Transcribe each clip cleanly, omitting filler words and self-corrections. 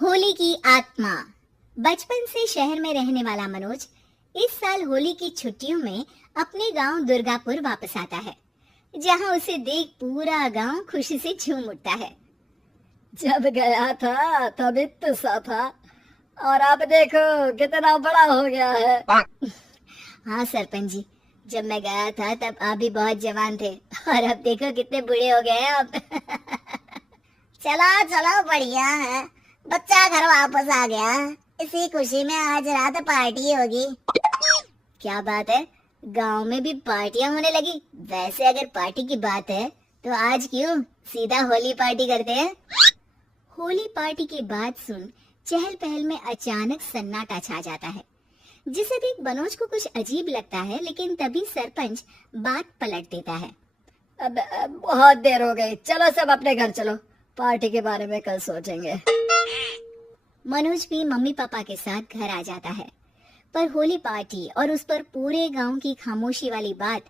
होली की आत्मा। बचपन से शहर में रहने वाला मनोज इस साल होली की छुट्टियों में अपने गांव दुर्गापुर वापस आता है, जहां उसे देख पूरा गांव खुशी से झूम उठता है। जब गया था तब इतना सा था और अब देखो कितना बड़ा हो गया है। हाँ सरपंच जी, जब मैं गया था तब आप भी बहुत जवान थे और अब देखो कितने बूढ़े हो गए हैं आप। चलो चलो बढ़िया है, बच्चा घर वापस आ गया। इसी खुशी में आज रात पार्टी होगी। क्या बात है, गांव में भी पार्टियां होने लगी। वैसे अगर पार्टी की बात है तो आज क्यों सीधा होली पार्टी करते हैं। होली पार्टी की बात सुन चहल पहल में अचानक सन्नाटा छा जाता है, जिसे देख मनोज को कुछ अजीब लगता है, लेकिन तभी सरपंच बात पलट देता है। अब बहुत देर हो गई, चलो सब अपने घर चलो, पार्टी के बारे में कल सोचेंगे। मनोज भी मम्मी पापा के साथ घर आ जाता है, पर होली पार्टी और उस पर पूरे गांव की खामोशी वाली बात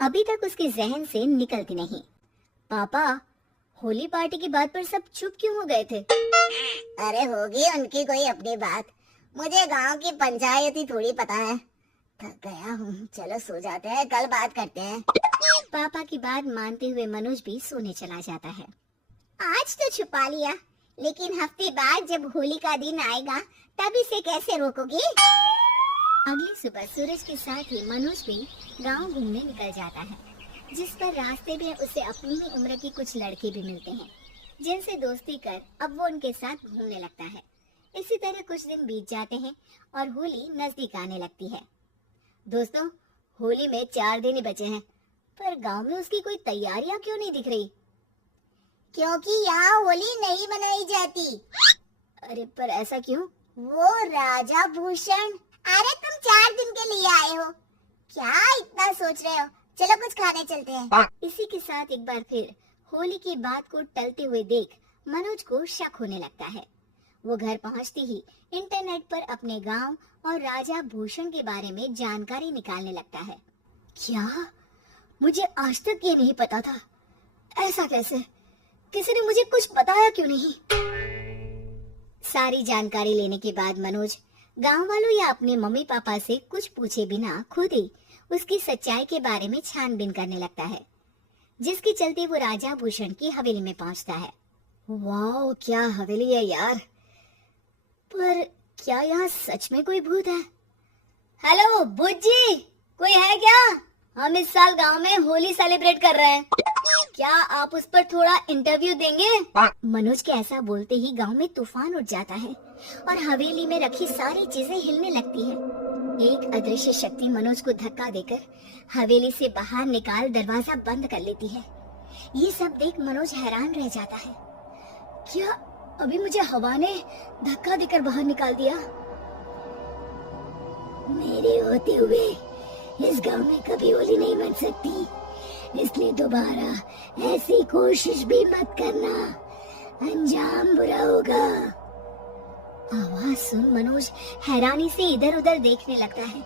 अभी तक उसके जहन से निकलती नहीं। पापा, होली पार्टी की बात पर सब चुप क्यों हो गए थे? अरे होगी उनकी कोई अपनी बात, मुझे गांव की पंचायत ही थोड़ी पता है। थक गया हूँ, चलो सो जाते हैं, कल बात करते हैं। पापा की बात मानते हुए मनोज भी सोने चला जाता है। आज तो छुपा लिया, लेकिन हफ्ते बाद जब होली का दिन आएगा तब इसे कैसे रोकोगी? अगली सुबह सूरज के साथ ही मनोज भी गांव घूमने निकल जाता है, जिस पर रास्ते में उसे अपनी ही उम्र के कुछ लड़के भी मिलते हैं, जिनसे दोस्ती कर अब वो उनके साथ घूमने लगता है। इसी तरह कुछ दिन बीत जाते हैं और होली नजदीक आने लगती है। दोस्तों, होली में 4 दिन ही बचे हैं, पर गांव में उसकी कोई तैयारियां क्यों नहीं दिख रही? क्योंकि यहाँ होली नहीं मनाई जाती। अरे पर ऐसा क्यों? वो राजा भूषण, अरे तुम 4 दिन के लिए आए हो, क्या इतना सोच रहे हो? चलो कुछ खाने चलते हैं। इसी के साथ एक बार फिर होली की बात को टलते हुए देख मनोज को शक होने लगता है। वो घर पहुंचते ही इंटरनेट पर अपने गांव और राजा भूषण के बारे में जानकारी निकालने लगता है। क्या? मुझे आज तक ये नहीं पता था। ऐसा कैसे? किसी ने मुझे कुछ बताया क्यों नहीं? सारी जानकारी लेने के बाद मनोज गांव वालों या अपने मम्मी पापा से कुछ पूछे बिना खुद ही उसकी सच्चाई के बारे में छानबीन करने लगता है, जिसके चलते वो राजा भूषण की हवेली में पहुंचता है। वाह, क्या हवेली है यार। पर क्या यहाँ सच में कोई भूत है? हेलो भूत जी, कोई है क्या? हम इस साल गांव में होली सेलिब्रेट कर रहे हैं, क्या आप उस पर थोड़ा इंटरव्यू देंगे? मनोज के ऐसा बोलते ही गांव में तूफान उठ जाता है और हवेली में रखी सारी चीजें हिलने लगती है। एक अदृश्य शक्ति मनोज को धक्का देकर हवेली से बाहर निकाल दरवाजा बंद कर लेती है। ये सब देख मनोज हैरान रह जाता है। क्या अभी मुझे हवा ने धक्का देकर बाहर निकाल दिया? मेरे होते हुए इस गांव में कभी होली नहीं बन सकती, इसलिए दोबारा ऐसी कोशिश भी मत करना, अंजाम बुरा होगा। आवाज सुन मनोज हैरानी से इधर उधर देखने लगता है,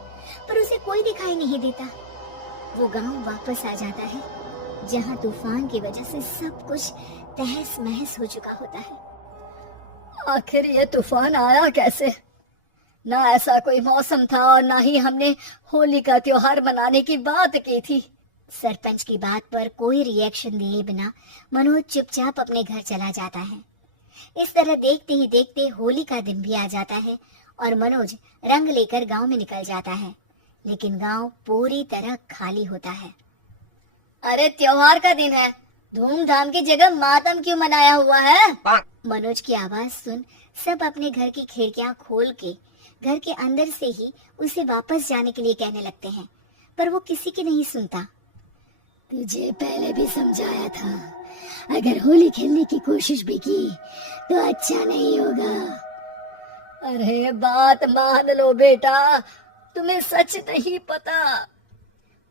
पर उसे कोई दिखाई नहीं देता। वो गांव वापस आ जाता है, जहां तूफान की वजह से सब कुछ तहस महस हो चुका होता है। आखिर ये तूफान आया कैसे? ना ऐसा कोई मौसम था और ना ही हमने होली का त्योहार मनाने की बात की थी। सरपंच की बात पर कोई रिएक्शन दिए बिना मनोज चुपचाप अपने घर चला जाता है। इस तरह देखते ही देखते होली का दिन भी आ जाता है और मनोज रंग लेकर गांव में निकल जाता है, लेकिन गांव पूरी तरह खाली होता है। अरे त्योहार का दिन है, धूमधाम की जगह मातम क्यों मनाया हुआ है? मनोज की आवाज सुन सब अपने घर की खिड़कियां खोल के घर के अंदर से ही उसे वापस जाने के लिए कहने लगते हैं, पर वो किसी की नहीं सुनता। तुझे पहले भी समझाया था, अगर होली खेलने की कोशिश भी की तो अच्छा नहीं होगा। अरे बात मान लो बेटा, तुम्हें सच नहीं पता।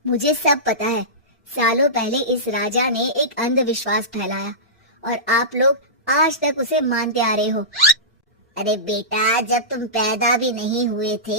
मुझे सब पता है, सालों पहले इस राजा ने एक अंधविश्वास फैलाया और आप लोग आज तक उसे मानते आ रहे हो। अरे बेटा, जब तुम पैदा भी नहीं हुए थे